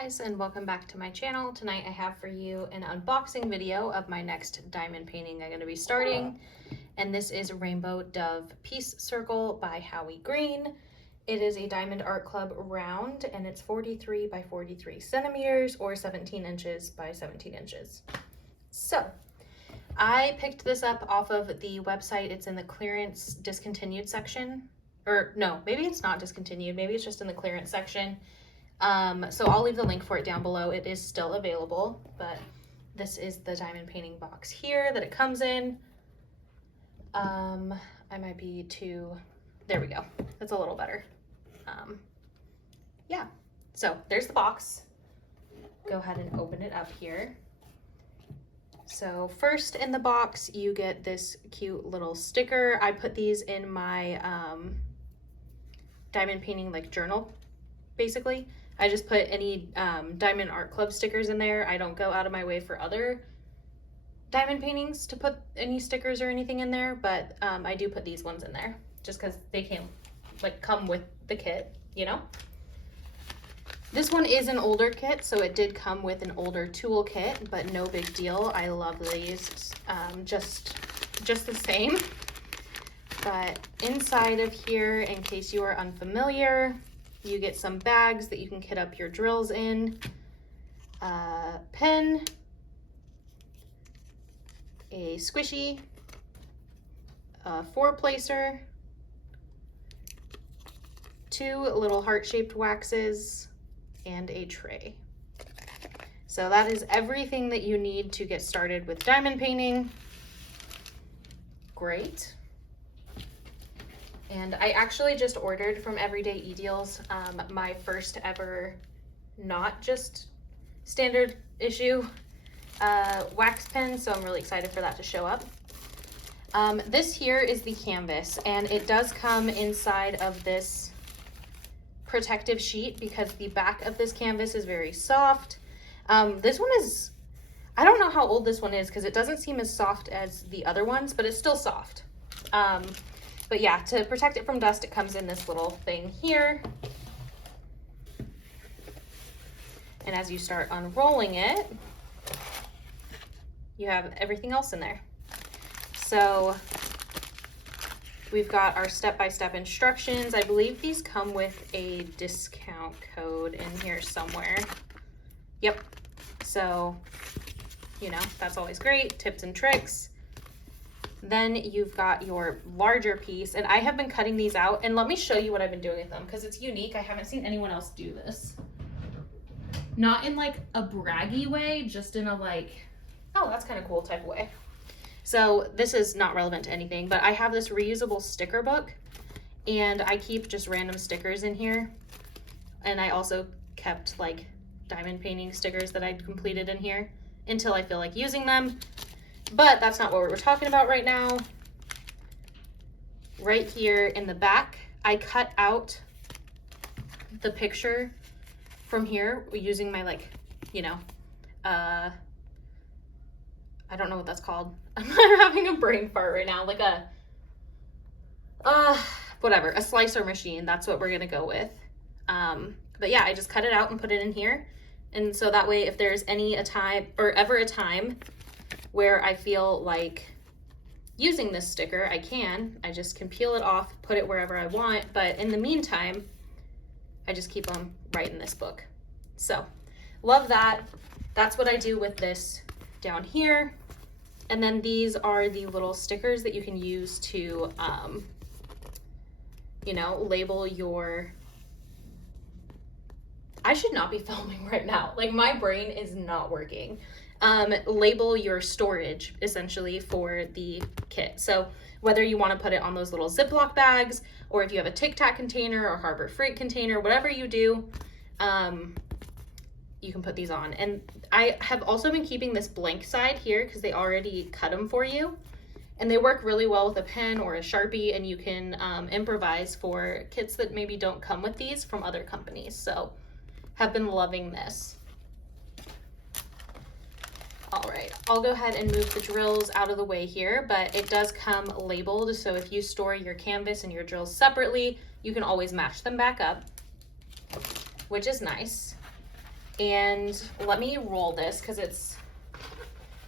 guys, and welcome back to my channel. Tonight I have for you an unboxing video of my next diamond painting I'm going to be starting, and this is Rainbow Dove Peace Circle by Howie Green. It is a Diamond Art Club round, and it's 43 by 43 centimeters or 17 inches by 17 inches. So I picked this up off of the website. It's in the clearance discontinued section, or no, maybe it's not discontinued, maybe it's just in the clearance section. So I'll leave the link for it down below. It is still available, but this is the diamond painting box here that it comes in. I might be too, there we go. That's a little better. Yeah, so there's the box. Go ahead and open it up here. So first in the box, you get this cute little sticker. I put these in my diamond painting like journal, basically. I just put any Diamond Art Club stickers in there. I don't go out of my way for other diamond paintings to put any stickers or anything in there, but I do put these ones in there just because they can come with the kit, you know? This one is an older kit, so it did come with an older tool kit, but no big deal. I love these just the same. But inside of here, in case you are unfamiliar, you get some bags that you can kit up your drills in, a pen, a squishy, a four placer, two little heart-shaped waxes, and a tray. So that is everything that you need to get started with diamond painting. Great. And I actually just ordered from Everyday E-Deals my first ever, not just standard issue wax pen, so I'm really excited for that to show up. This here is the canvas, and it does come inside of this protective sheet because the back of this canvas is very soft. This one is, I don't know how old this one is because it doesn't seem as soft as the other ones, but it's still soft. But yeah, to protect it from dust, it comes in this little thing here. And as you start unrolling it, you have everything else in there. So we've got our step-by-step instructions. I believe these come with a discount code in here somewhere. Yep. So, you know, that's always great. Tips and tricks. Then you've got your larger piece, and I have been cutting these out, and let me show you what I've been doing with them because it's unique. I haven't seen anyone else do this. Not in like a braggy way, just in a like, oh, that's kind of cool type of way. So this is not relevant to anything, but I have this reusable sticker book, and I keep just random stickers in here. And I also kept like diamond painting stickers that I'd completed in here until I feel like using them. But that's not what we're talking about right now. Right here in the back, I cut out the picture from here using my like, you know, I don't know what that's called. I'm having a brain fart right now, like a, whatever, a slicer machine. That's what we're gonna go with. But yeah, I just cut it out and put it in here. And so that way, if there's ever a time where I feel like using this sticker, I just can peel it off, put it wherever I want, but in the meantime, I just keep them right in this book. So, love that. That's what I do with this down here. And then these are the little stickers that you can use to, you know, label your, I should not be filming right now. Like, my brain is not working. Label your storage essentially for the kit. So whether you want to put it on those little Ziploc bags, or if you have a Tic Tac container or Harbor Freight container, whatever you do, you can put these on. And I have also been keeping this blank side here because they already cut them for you. And they work really well with a pen or a Sharpie, and you can improvise for kits that maybe don't come with these from other companies. So have been loving this. All right, I'll go ahead and move the drills out of the way here, but it does come labeled, so if you store your canvas and your drills separately, you can always match them back up, which is nice. And let me roll this because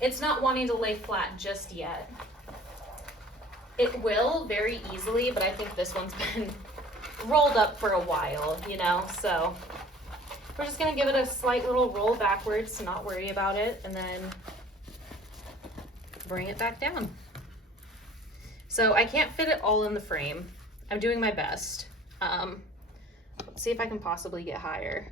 it's not wanting to lay flat just yet. It will very easily, but I think this one's been rolled up for a while, you know, so we're just gonna give it a slight little roll backwards to not worry about it, and then bring it back down. So I can't fit it all in the frame. I'm doing my best. Let's see if I can possibly get higher.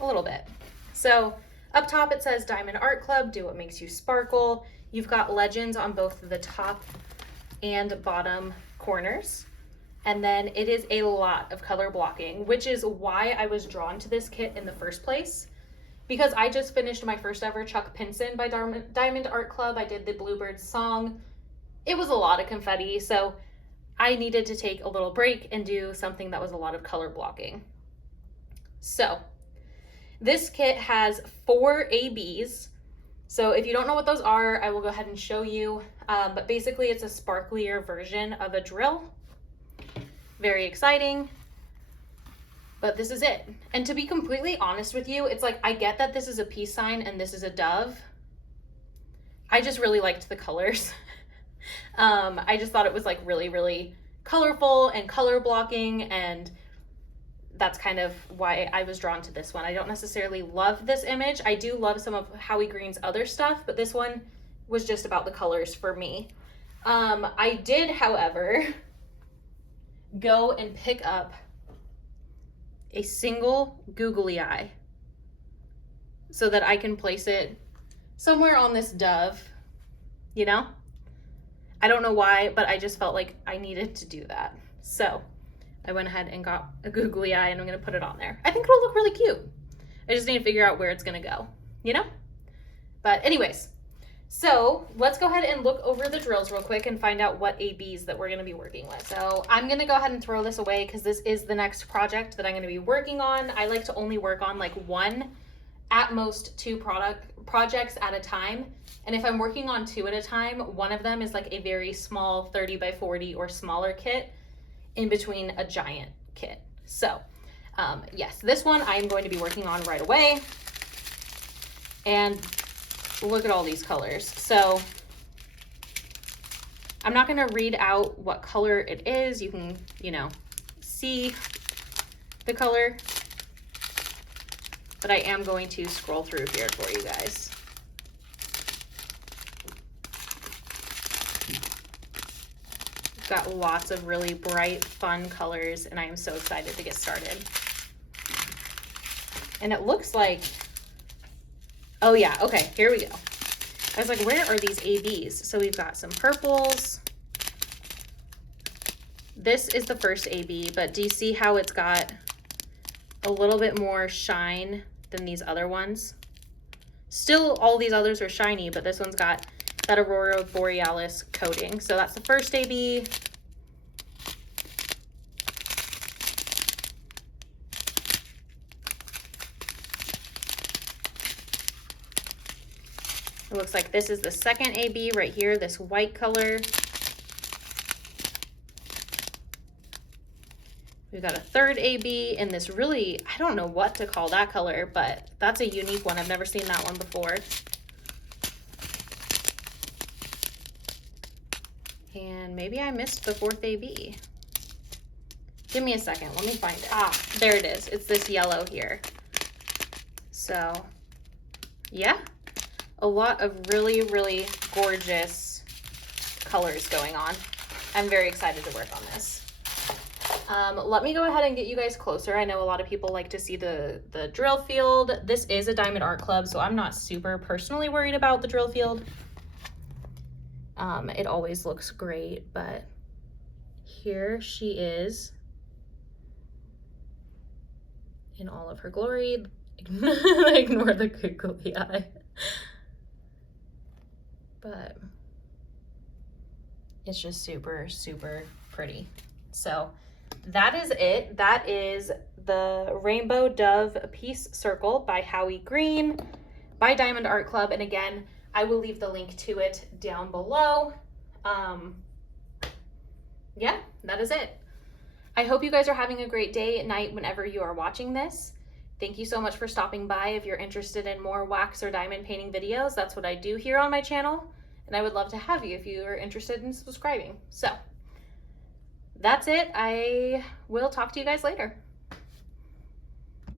A little bit. So up top it says Diamond Art Club, do what makes you sparkle. You've got legends on both the top and bottom corners. And then it is a lot of color blocking, which is why I was drawn to this kit in the first place. Because I just finished my first ever Chuck Pinson by Diamond Art Club. I did the Bluebird song. It was a lot of confetti, so I needed to take a little break and do something that was a lot of color blocking. So this kit has 4 ABs. So if you don't know what those are, I will go ahead and show you. But basically it's a sparklier version of a drill. Very exciting. But this is it. And to be completely honest with you, it's like, I get that this is a peace sign and this is a dove. I just really liked the colors. I just thought it was like really, really colorful and color blocking, and that's kind of why I was drawn to this one. I don't necessarily love this image. I do love some of Howie Green's other stuff, but this one was just about the colors for me. I did, however, go and pick up a single googly eye so that I can place it somewhere on this dove, you know? I don't know why, but I just felt like I needed to do that. So I went ahead and got a googly eye and I'm gonna put it on there. I think it'll look really cute. I just need to figure out where it's gonna go, you know? But anyways, so let's go ahead and look over the drills real quick and find out what ABs that we're gonna be working with. So I'm gonna go ahead and throw this away because this is the next project that I'm gonna be working on. I like to only work on like 1, at most 2 projects at a time. And if I'm working on 2 at a time, one of them is like a very small 30 by 40 or smaller kit in between a giant kit. So yes, this one I'm going to be working on right away. And look at all these colors. So I'm not going to read out what color it is. You can, you know, see the color, but I am going to scroll through here for you guys. Got lots of really bright, fun colors, and I am so excited to get started. And it looks like, oh yeah, okay, here we go. I was like, where are these ABs? So we've got some purples. This is the first AB, but do you see how it's got a little bit more shine than these other ones? Still, all these others are shiny, but this one's got that Aurora Borealis coating. So that's the first AB. It looks like this is the second AB right here, this white color. We've got a third AB in this really, I don't know what to call that color, but that's a unique one. I've never seen that one before. And maybe I missed the fourth AB. Give me a second, let me find it. Ah, there it is. It's this yellow here. So, yeah, a lot of really, really gorgeous colors going on. I'm very excited to work on this. Let me go ahead and get you guys closer. I know a lot of people like to see the drill field. This is a Diamond Art Club, so I'm not super personally worried about the drill field. It always looks great, but here she is in all of her glory. Ignore the googly eye. But it's just super, super pretty. So that is it. That is the Rainbow Dove Peace Circle by Howie Green by Diamond Art Club. And again, I will leave the link to it down below. Yeah, that is it. I hope you guys are having a great day, night, whenever you are watching this. Thank you so much for stopping by. If you're interested in more wax or diamond painting videos, that's what I do here on my channel. And I would love to have you if you are interested in subscribing. So that's it. I will talk to you guys later.